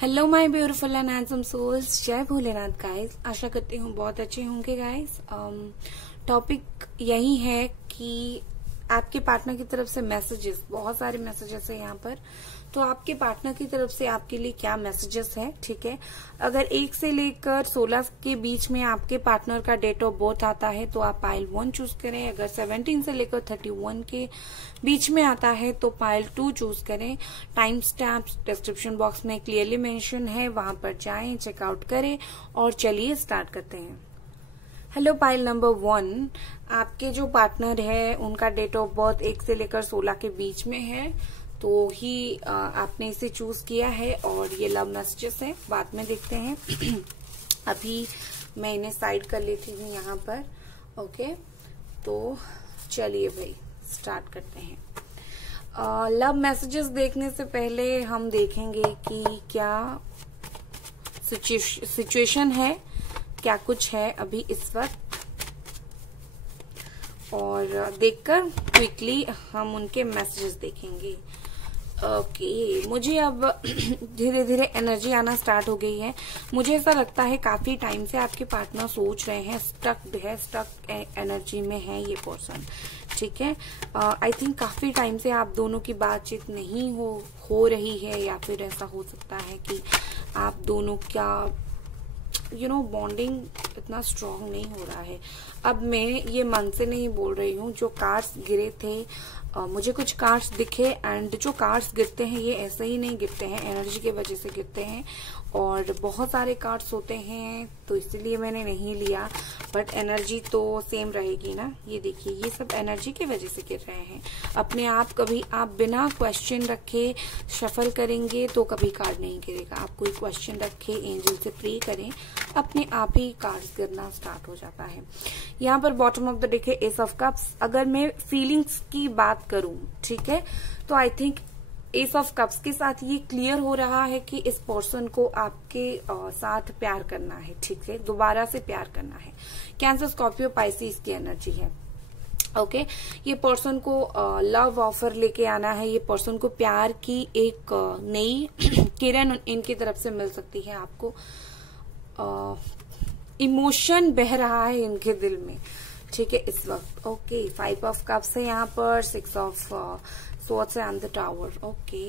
Hello my beautiful and handsome souls, जय Bholenath guys. आशा करती हूँ बहुत अच्छे होंगे गाइस। टॉपिक यही है कि आपके पार्टनर की तरफ से मैसेजेस, बहुत सारे मैसेजेस है यहाँ पर। तो आपके पार्टनर की तरफ से आपके लिए क्या मैसेजेस है, ठीक है। अगर 1 से लेकर 16 के बीच में आपके पार्टनर का डेट ऑफ बर्थ आता है तो आप पाइल 1 चूज करें। अगर 17 से लेकर 31 के बीच में आता है तो पाइल 2 चूज करें। टाइम स्टैम्प्स डिस्क्रिप्शन बॉक्स में क्लियरली मेंशन है, वहां पर जाएं, चेकआउट करें और चलिए स्टार्ट करते हैं। हेलो पाइल नंबर 1, आपके जो पार्टनर है उनका डेट ऑफ बर्थ 1 से लेकर 16 के बीच में है, तो ही आपने इसे चूज किया है और ये लव मैसेजेस है। बाद में देखते हैं। अभी मैं इन्हें साइड कर लेती हूँ यहाँ पर। ओके, तो चलिए भाई स्टार्ट करते हैं। लव मैसेजेस देखने से पहले हम देखेंगे कि क्या सिचुएशन है, क्या कुछ है अभी इस वक्त, और देखकर क्विकली हम उनके मैसेजेस देखेंगे। ओके, मुझे अब धीरे धीरे एनर्जी आना स्टार्ट हो गई है। मुझे ऐसा लगता है काफी टाइम से आपके पार्टनर सोच रहे हैं, स्टक एनर्जी में है ये पर्सन, ठीक है। आई थिंक काफी टाइम से आप दोनों की बातचीत नहीं हो रही है, या फिर ऐसा हो सकता है कि आप दोनों का बॉन्डिंग इतना स्ट्रांग नहीं हो रहा है। अब मैं ये मन से नहीं बोल रही हूँ। जो कार्ड्स गिरे थे, मुझे कुछ कार्ड्स दिखे, एंड जो कार्ड्स गिरते हैं ये ऐसे ही नहीं गिरते हैं, एनर्जी की वजह से गिरते हैं। और बहुत सारे कार्ड्स होते हैं तो इसलिए मैंने नहीं लिया, बट एनर्जी तो सेम रहेगी ना। ये देखिए, ये सब एनर्जी की वजह से गिर रहे हैं। अपने आप कभी आप बिना क्वेश्चन रखे शफल करेंगे तो कभी कार्ड नहीं गिरेगा। आप कोई क्वेश्चन रखे, एंजल से प्रे करें, अपने आप ही कार्ड्स गिरना स्टार्ट हो जाता है। यहाँ पर बॉटम ऑफ द डेक है एस ऑफ कप्स। अगर मैं फीलिंग्स की बात करूं, ठीक है, तो I think S of cups के साथ ये क्लियर हो रहा है कि इस पर्सन को आपके साथ प्यार करना है, ठीक है, दोबारा से प्यार करना है। कैंसर, स्कॉर्पियो, पाइसेस की एनर्जी है। ओके, ये पर्सन को लव ऑफर लेके आना है। ये पर्सन को प्यार की एक नई किरण इनकी तरफ से मिल सकती है। आपको इमोशन बह रहा है इनके दिल में, ठीक है, इस वक्त। ओके, 5 ऑफ कप्स है यहाँ पर, 6 ऑफ स्वॉर्ड्स है and the tower. Okay,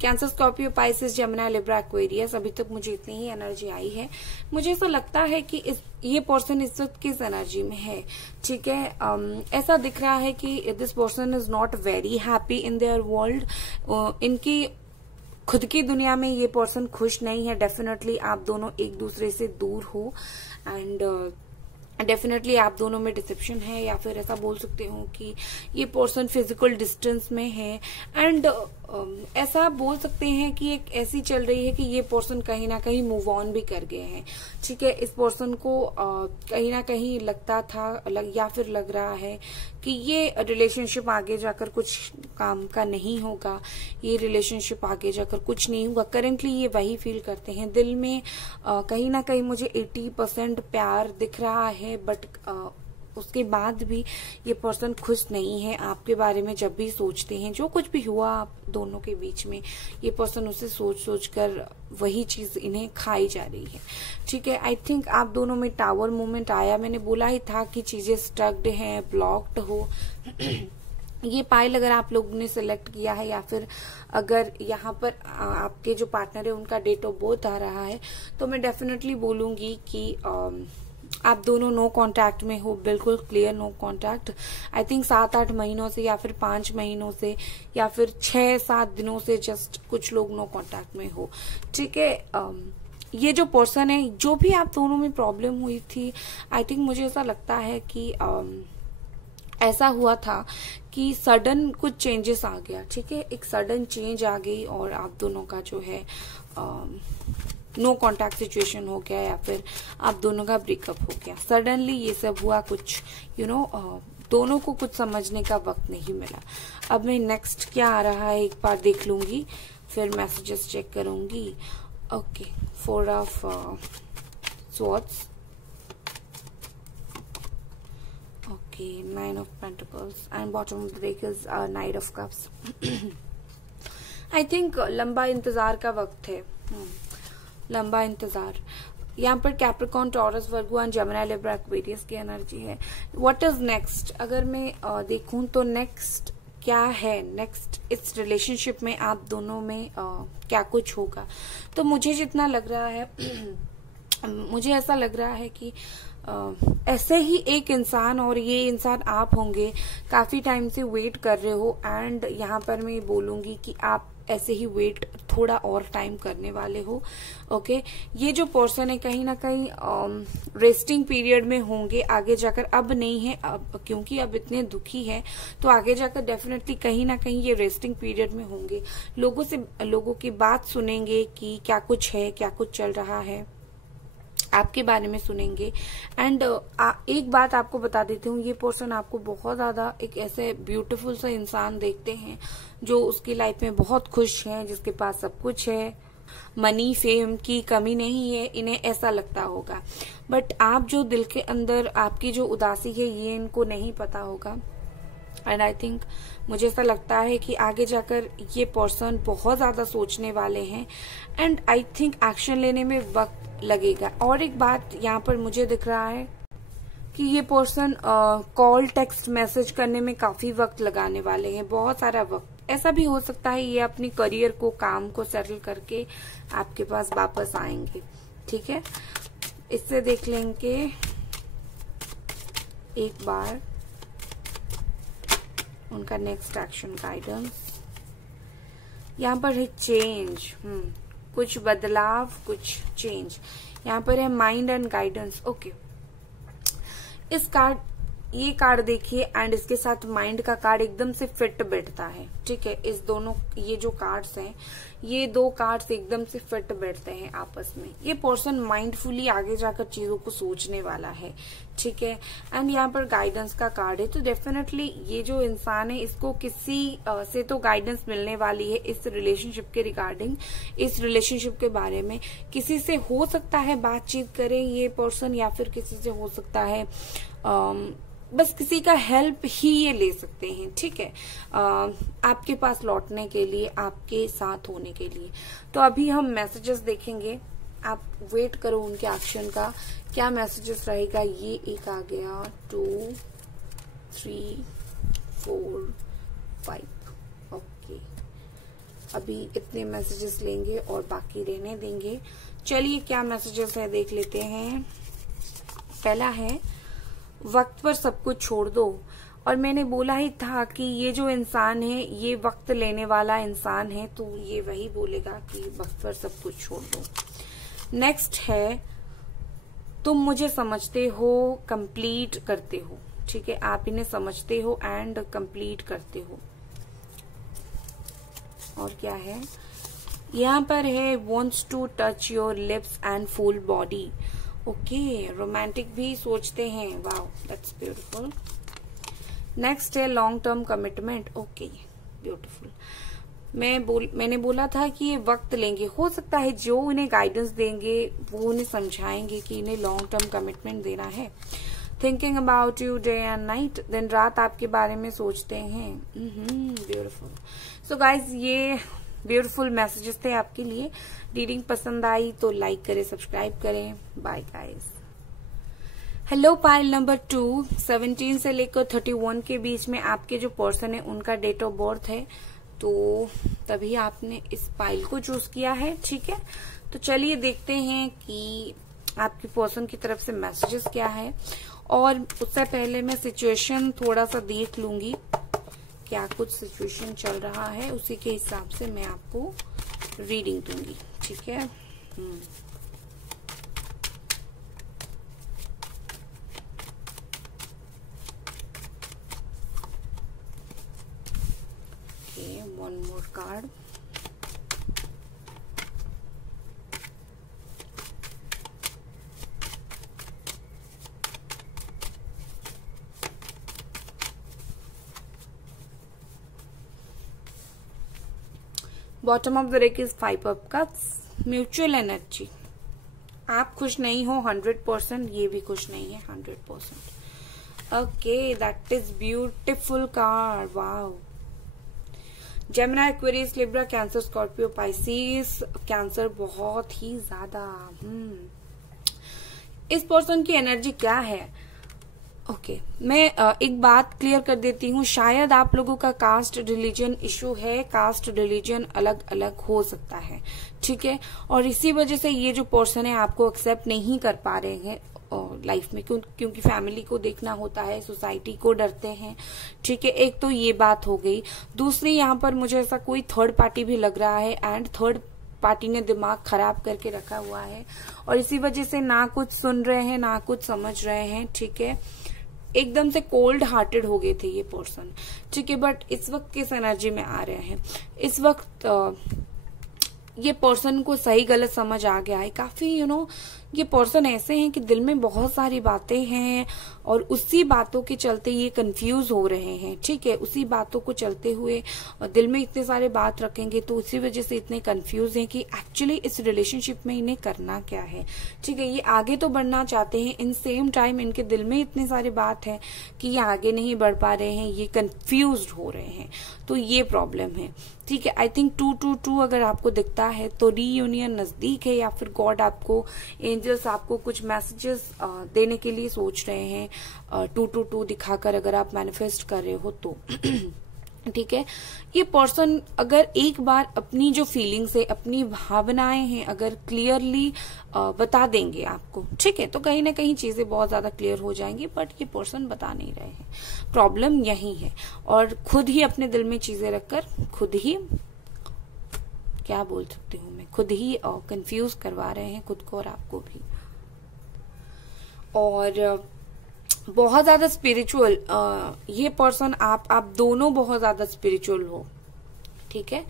cancer, Scorpio, Pisces, Jamuna, Libra, Aquarius. अभी तक मुझे इतनी ही एनर्जी आई है। मुझे ऐसा लगता है कि ये पर्सन इस वक्त किस एनर्जी में है, ठीक है। ऐसा दिख रहा है कि this person is not very happy in their world. इनकी खुद की दुनिया में ये पर्सन खुश नहीं है। डेफिनेटली आप दोनों एक दूसरे से दूर हो, एंड डेफिनेटली आप दोनों में डिसेप्शन है, या फिर ऐसा बोल सकते हो कि ये पर्सन फिजिकल डिस्टेंस में है। एंड ऐसा बोल सकते हैं कि एक ऐसी चल रही है कि ये पर्सन कहीं ना कहीं मूव ऑन भी कर गए हैं, ठीक है। इस पर्सन को कहीं ना कहीं लगता था या फिर लग रहा है कि ये रिलेशनशिप आगे जाकर कुछ काम का नहीं होगा, ये रिलेशनशिप आगे जाकर कुछ नहीं होगा। करेंटली ये वही फील करते हैं। दिल में कहीं ना कहीं मुझे 80% प्यार दिख रहा है, बट उसके बाद भी ये पर्सन खुश नहीं है आपके बारे में। जब भी सोचते हैं, जो कुछ भी हुआ आप दोनों के बीच में, ये पर्सन उसे सोच कर वही चीज इन्हें खाई जा रही है, ठीक है। आई थिंक आप दोनों में टावर मूवमेंट आया। मैंने बोला ही था कि चीजें स्टक्ड हैं, ब्लॉक्ड हो। ये पाइल अगर आप लोगों ने सिलेक्ट किया है, या फिर अगर यहाँ पर आपके जो पार्टनर है उनका डेट ऑफ बर्थ आ रहा है, तो मैं डेफिनेटली बोलूंगी कि आप दोनों नो कांटेक्ट में हो, बिल्कुल clear no contact. I think 7-8 महीनों से, या फिर 5 महीनों से, या फिर 6-7 दिनों से जस्ट कुछ लोग नो कांटेक्ट में हो, ठीक है। ये जो पर्सन है, जो भी आप दोनों में प्रॉब्लम हुई थी, आई थिंक मुझे ऐसा लगता है कि ऐसा हुआ था कि सडन कुछ चेंजेस आ गया, ठीक है। एक सडन चेंज आ गई और आप दोनों का जो है नो कॉन्टैक्ट सिचुएशन हो गया, या फिर आप दोनों का ब्रेकअप हो गया। सडनली ये सब हुआ, कुछ दोनों को कुछ समझने का वक्त नहीं मिला। अब मैं नेक्स्ट क्या आ रहा है एक बार देख लूंगी, फिर मैसेजेस चेक करूंगी। Okay, 4 of swords, okay, 9 of Pentacles, and bottom of the deck is Knight of Cups. I think लंबा इंतजार का वक्त है, लंबा इंतजार। यहाँ पर Capricorn, Taurus, Virgo and Gemini, Libra, Aquarius की एनर्जी है। What is next? अगर मैं देखूं तो नेक्स्ट क्या है, नेक्स्ट इस रिलेशनशिप में आप दोनों में क्या कुछ होगा। तो मुझे जितना लग रहा है मुझे ऐसा लग रहा है कि ऐसे ही एक इंसान, और ये इंसान आप होंगे, काफी टाइम से वेट कर रहे हो। एंड यहाँ पर मैं बोलूंगी कि आप ऐसे ही वेट थोड़ा और टाइम करने वाले हो। ओके, ये जो पर्सन है कहीं ना कहीं रेस्टिंग पीरियड में होंगे आगे जाकर। अब नहीं है, अब क्योंकि अब इतने दुखी है तो आगे जाकर डेफिनेटली कहीं ना कहीं ये रेस्टिंग पीरियड में होंगे। लोगों की बात सुनेंगे कि क्या कुछ है, क्या कुछ चल रहा है, आपके बारे में सुनेंगे। एंड एक बात आपको बता देती हूँ, ये पर्सन आपको बहुत ज्यादा एक ऐसे ब्यूटीफुल सा इंसान देखते हैं जो उसकी लाइफ में बहुत खुश है, जिसके पास सब कुछ है, मनी फेम की कमी नहीं है, इन्हें ऐसा लगता होगा। बट आप जो दिल के अंदर आपकी जो उदासी है ये इनको नहीं पता होगा। एंड आई थिंक मुझे ऐसा लगता है कि आगे जाकर ये पर्सन बहुत ज्यादा सोचने वाले हैं। एंड आई थिंक एक्शन लेने में वक्त लगेगा। और एक बात यहाँ पर मुझे दिख रहा है कि ये पर्सन कॉल, टेक्स्ट, मैसेज करने में काफी वक्त लगाने वाले हैं, बहुत सारा वक्त। ऐसा भी हो सकता है ये अपनी करियर को, काम को सेटल करके आपके पास वापस आएंगे। ठीक है, इससे देख लेंगे एक बार उनका नेक्स्ट एक्शन गाइडेंस। यहाँ पर है चेंज, कुछ बदलाव, कुछ चेंज। यहाँ पर है माइंड एंड गाइडेंस। ओके, इस कार्ड, ये कार्ड देखिए एंड इसके साथ माइंड का कार्ड एकदम से फिट बैठता है। ठीक है, इस दोनों, ये जो कार्ड्स हैं, ये दो कार्ड्स एकदम से फिट बैठते हैं आपस में। ये पर्सन माइंडफुली आगे जाकर चीजों को सोचने वाला है। ठीक है, एंड यहाँ पर गाइडेंस का कार्ड है। तो डेफिनेटली ये जो इंसान है इसको किसी से तो गाइडेंस मिलने वाली है इस रिलेशनशिप के रिगार्डिंग, इस रिलेशनशिप के बारे में। किसी से हो सकता है बातचीत करें ये पर्सन, या फिर किसी से हो सकता है बस किसी का हेल्प ही ये ले सकते हैं। ठीक है, आपके पास लौटने के लिए, आपके साथ होने के लिए। तो अभी हम मैसेजेस देखेंगे, आप वेट करो उनके एक्शन का, क्या मैसेजेस रहेगा। ये एक आ गया, 2 3 4 5। ओके, अभी इतने मैसेजेस लेंगे और बाकी रहने देंगे। चलिए क्या मैसेजेस है देख लेते हैं। पहला है, वक्त पर सब कुछ छोड़ दो। और मैंने बोला ही था कि ये जो इंसान है ये वक्त लेने वाला इंसान है, तो ये वही बोलेगा कि वक्त पर सब कुछ छोड़ दो। नेक्स्ट है, तुम मुझे समझते हो, कंप्लीट करते हो। ठीक है, आप इन्हें समझते हो एंड कंप्लीट करते हो। और क्या है, यहाँ पर है, wants to touch your lips and full body. Okay, romantic भी सोचते हैं। Wow, that's beautiful. नेक्स्ट है, long term commitment. Okay, beautiful. मैंने बोला था कि ये वक्त लेंगे। हो सकता है जो उन्हें गाइडेंस देंगे वो उन्हें समझाएंगे कि इन्हें लॉन्ग टर्म कमिटमेंट देना है। Thinking about you day and night, दिन रात आपके बारे में सोचते हैं। ब्यूटीफुल। सो गाइज, ये ब्यूटीफुल मैसेजेस थे आपके लिए। रीडिंग पसंद आई तो लाइक करें, सब्सक्राइब करें। Bye guys. Hello, pile number 2, 17 से लेकर 31 के बीच में आपके जो पर्सन है उनका डेट ऑफ बर्थ है, तो तभी आपने इस पाइल को चूज किया है। ठीक है, तो चलिए देखते हैं कि आपकी पर्सन की तरफ से मैसेजेस क्या है। और उससे पहले मैं सिचुएशन थोड़ा सा देख लूंगी, क्या कुछ सिचुएशन चल रहा है, उसी के हिसाब से मैं आपको रीडिंग दूंगी। ठीक है, one more card. Bottom of the deck is 5 of cups. Mutual energy, आप खुश नहीं हो 100%, ये भी खुश नहीं है 100%। Okay, that is beautiful card. Wow, Gemini, Aquarius, Libra, cancer, Scorpio, Pisces, cancer बहुत ही ज्यादा। इस पर्सन की एनर्जी क्या है? ओके, मैं एक बात क्लियर कर देती हूँ। शायद आप लोगों का कास्ट रिलीजन इशू है, कास्ट रिलीजन अलग अलग हो सकता है, ठीक है, और इसी वजह से ये जो पर्सन है आपको एक्सेप्ट नहीं कर पा रहे हैं लाइफ में, क्योंकि फैमिली को देखना होता है, सोसाइटी को डरते हैं, ठीक है। एक तो ये बात हो गई। दूसरी, यहाँ पर मुझे ऐसा कोई थर्ड पार्टी भी लग रहा है, एंड थर्ड पार्टी ने दिमाग खराब करके रखा हुआ है, और इसी वजह से ना कुछ सुन रहे हैं ना कुछ समझ रहे हैं, ठीक है। एकदम से कोल्ड हार्टेड हो गए थे ये पर्सन, ठीक है, बट इस वक्त किस एनर्जी में आ रहे हैं? इस वक्त ये पर्सन को सही गलत समझ आ गया है काफी। ये पर्सन ऐसे हैं कि दिल में बहुत सारी बातें हैं और उसी बातों के चलते ये कंफ्यूज हो रहे हैं, ठीक है। उसी बातों को चलते हुए दिल में इतने सारे बात रखेंगे तो उसी वजह से इतने कंफ्यूज हैं कि एक्चुअली इस रिलेशनशिप में इन्हें करना क्या है, ठीक है। ये आगे तो बढ़ना चाहते हैं, इन सेम टाइम इनके दिल में इतने सारे बात है कि ये आगे नहीं बढ़ पा रहे हैं, ये कंफ्यूज हो रहे हैं, तो ये प्रॉब्लम है, ठीक है। आई थिंक 222 अगर आपको दिखता है तो रीयूनियन नजदीक है, या फिर गॉड आपको, एंजल्स आपको कुछ मैसेजेस देने के लिए सोच रहे हैं 222 दिखाकर, अगर आप मैनिफेस्ट कर रहे हो तो ठीक है। ये पर्सन अगर एक बार अपनी जो फीलिंग्स है, अपनी भावनाएं हैं, अगर क्लियरली बता देंगे आपको, ठीक है, तो कहीं ना कहीं चीजें बहुत ज्यादा क्लियर हो जाएंगी, बट ये पर्सन बता नहीं रहे हैं। प्रॉब्लम यही है, और खुद ही अपने दिल में चीजें रखकर खुद ही, क्या बोल सकती हूँ मैं, खुद ही कंफ्यूज करवा रहे हैं खुद को और आपको भी। और बहुत ज्यादा स्पिरिचुअल ये पर्सन, आप दोनों बहुत ज्यादा स्पिरिचुअल हो, ठीक है।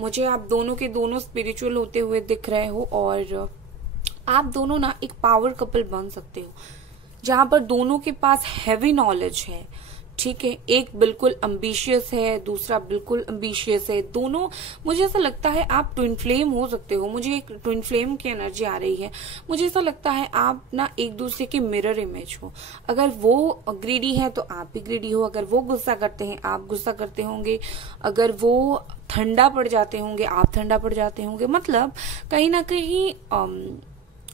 मुझे आप दोनों के दोनों स्पिरिचुअल होते हुए दिख रहे हो, और आप दोनों ना एक पावर कपल बन सकते हो जहां पर दोनों के पास हैवी नॉलेज है, ठीक है। एक बिल्कुल एम्बिशियस है, दूसरा बिल्कुल एम्बिशियस है, दोनों, मुझे ऐसा लगता है आप ट्विन फ्लेम हो सकते हो। मुझे एक ट्विन फ्लेम की एनर्जी आ रही है। मुझे ऐसा लगता है आप ना एक दूसरे के मिरर इमेज हो। अगर वो ग्रीडी है तो आप भी ग्रीडी हो, अगर वो गुस्सा करते हैं आप गुस्सा करते होंगे, अगर वो ठंडा पड़ जाते होंगे आप ठंडा पड़ जाते होंगे। मतलब कहीं ना कहीं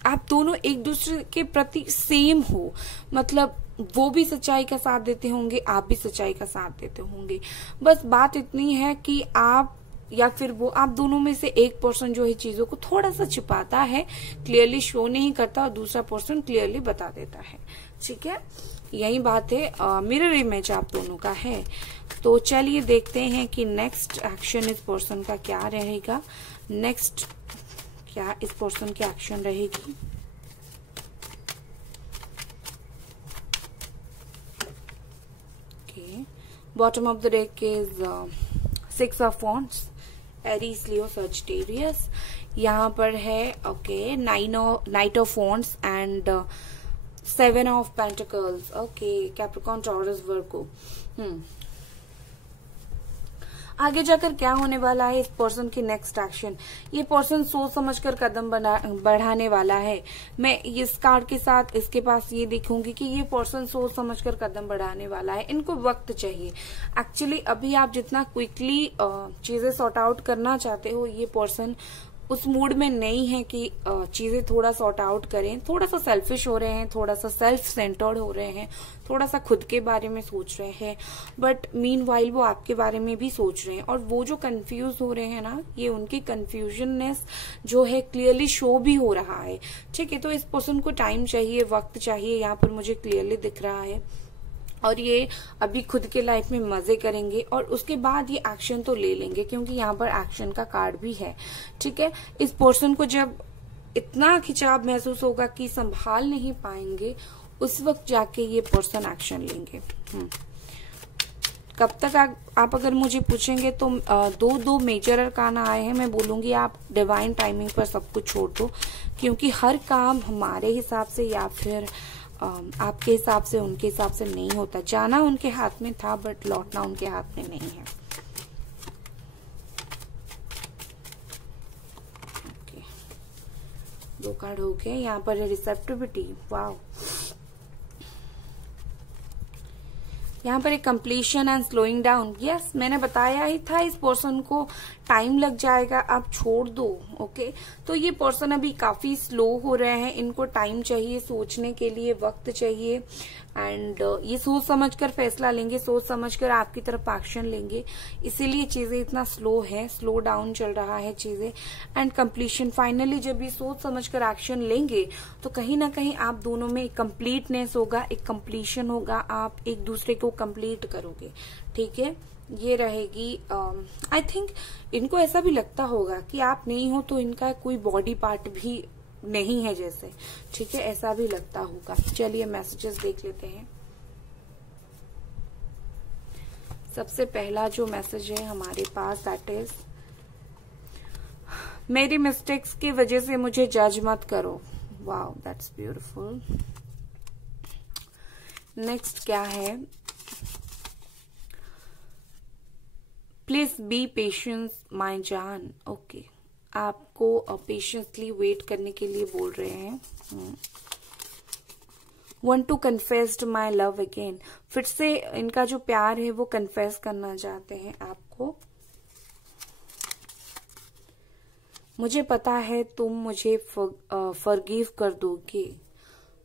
आप दोनों एक दूसरे के प्रति सेम हो, मतलब वो भी सच्चाई का साथ देते होंगे, आप भी सच्चाई का साथ देते होंगे। बस बात इतनी है कि आप या फिर वो, आप दोनों में से एक पर्सन जो है चीजों को थोड़ा सा छिपाता है, क्लियरली शो नहीं करता, और दूसरा पर्सन क्लियरली बता देता है, ठीक है। यही बात है, मिरर इमेज आप दोनों का है। तो चलिए देखते हैं कि नेक्स्ट एक्शन इस पर्सन का क्या रहेगा। नेक्स्ट क्या इस पर्सन की एक्शन रहेगी? Bottom of the deck is 6 of wands, Aries, Leo, Sagittarius. यहाँ पर है okay knight of wands and 7 of pentacles, okay, Capricorn, Taurus, Virgo. आगे जाकर क्या होने वाला है इस पर्सन की नेक्स्ट एक्शन? ये पर्सन सोच समझकर कदम बढ़ाने वाला है। मैं इस कार्ड के साथ इसके पास ये देखूंगी कि ये पर्सन सोच समझकर कदम बढ़ाने वाला है। इनको वक्त चाहिए। एक्चुअली अभी आप जितना क्विकली चीजें सॉर्ट आउट करना चाहते हो, ये पर्सन उस मूड में नहीं है कि चीजें थोड़ा सॉर्ट आउट करें। थोड़ा सा सेल्फिश हो रहे हैं, थोड़ा सा सेल्फ सेंटर्ड हो रहे हैं, थोड़ा सा खुद के बारे में सोच रहे हैं, बट मीनवाइल वो आपके बारे में भी सोच रहे हैं। और वो जो कंफ्यूज हो रहे हैं ना, ये उनकी कंफ्यूजननेस जो है क्लियरली शो भी हो रहा है, ठीक है। तो इस पर्सन को टाइम चाहिए, वक्त चाहिए, यहाँ पर मुझे क्लियरली दिख रहा है। और ये अभी खुद के लाइफ में मजे करेंगे और उसके बाद ये एक्शन तो ले लेंगे, क्योंकि यहाँ पर एक्शन का कार्ड भी है, ठीक है। इस पर्सन को जब इतना खिंचाव महसूस होगा कि संभाल नहीं पाएंगे, उस वक्त जाके ये पर्सन एक्शन लेंगे। कब तक आप अगर मुझे पूछेंगे तो दो मेजर अरकाना आए हैं। मैं बोलूंगी आप डिवाइन टाइमिंग पर सब कुछ छोड़ दो, क्योंकि हर काम हमारे हिसाब से या फिर आपके हिसाब से, उनके हिसाब से नहीं होता। जाना उनके हाथ में था, बट लौटना उनके हाथ में नहीं है। ओके, 2 कार्ड हो गए। यहाँ पर रिसेप्टिविटी, वाव। यहाँ पर एक completion and slowing down. Yes, मैंने बताया ही था इस पर्सन को टाइम लग जाएगा, आप छोड़ दो। ओके, तो ये पर्सन अभी काफी स्लो हो रहे हैं, इनको टाइम चाहिए, सोचने के लिए वक्त चाहिए, एंड ये सोच समझकर फैसला लेंगे, सोच समझकर आपकी तरफ एक्शन लेंगे, इसीलिए चीजें इतना स्लो है, स्लो डाउन चल रहा है चीजें। एंड कंप्लीशन, फाइनली जब ये सोच समझकर एक्शन लेंगे तो कहीं ना कहीं आप दोनों में एक कंप्लीटनेस होगा, एक कंप्लीशन होगा, आप एक दूसरे को कंप्लीट करोगे। ठीक है, ये रहेगी। आई थिंक इनको ऐसा भी लगता होगा कि आप नहीं हो तो इनका कोई बॉडी पार्ट भी नहीं है जैसे। ठीक है, ऐसा भी लगता होगा। चलिए मैसेजेस देख लेते हैं। सबसे पहला जो मैसेज है हमारे पास, दैट इज मेरी मिस्टेक्स की वजह से मुझे जज मत करो। Wow, that's beautiful. नेक्स्ट क्या है, प्लीज बी पेशेंस माय जान। ओके, आपको पेशेंसली वेट करने के लिए बोल रहे हैं। Want to confess my love again, फिर से इनका जो प्यार है वो कन्फेस करना चाहते हैं आपको। मुझे पता है तुम मुझे फॉरगिव कर दोगे।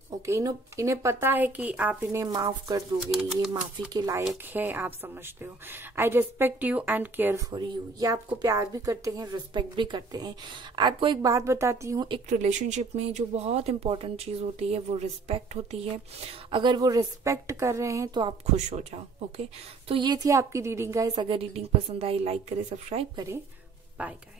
ओके, इन्हें पता है कि आप इन्हें माफ कर दोगे, ये माफी के लायक है, आप समझते हो। I respect you and care for you, ये आपको प्यार भी करते हैं, रिस्पेक्ट भी करते हैं। आपको एक बात बताती हूँ, एक रिलेशनशिप में जो बहुत इंपॉर्टेंट चीज होती है वो रिस्पेक्ट होती है। अगर वो रिस्पेक्ट कर रहे हैं तो आप खुश हो जाओ। ओके, तो ये थी आपकी रीडिंग गाइस। अगर रीडिंग पसंद आई, लाइक करें, सब्सक्राइब करें। Bye guys.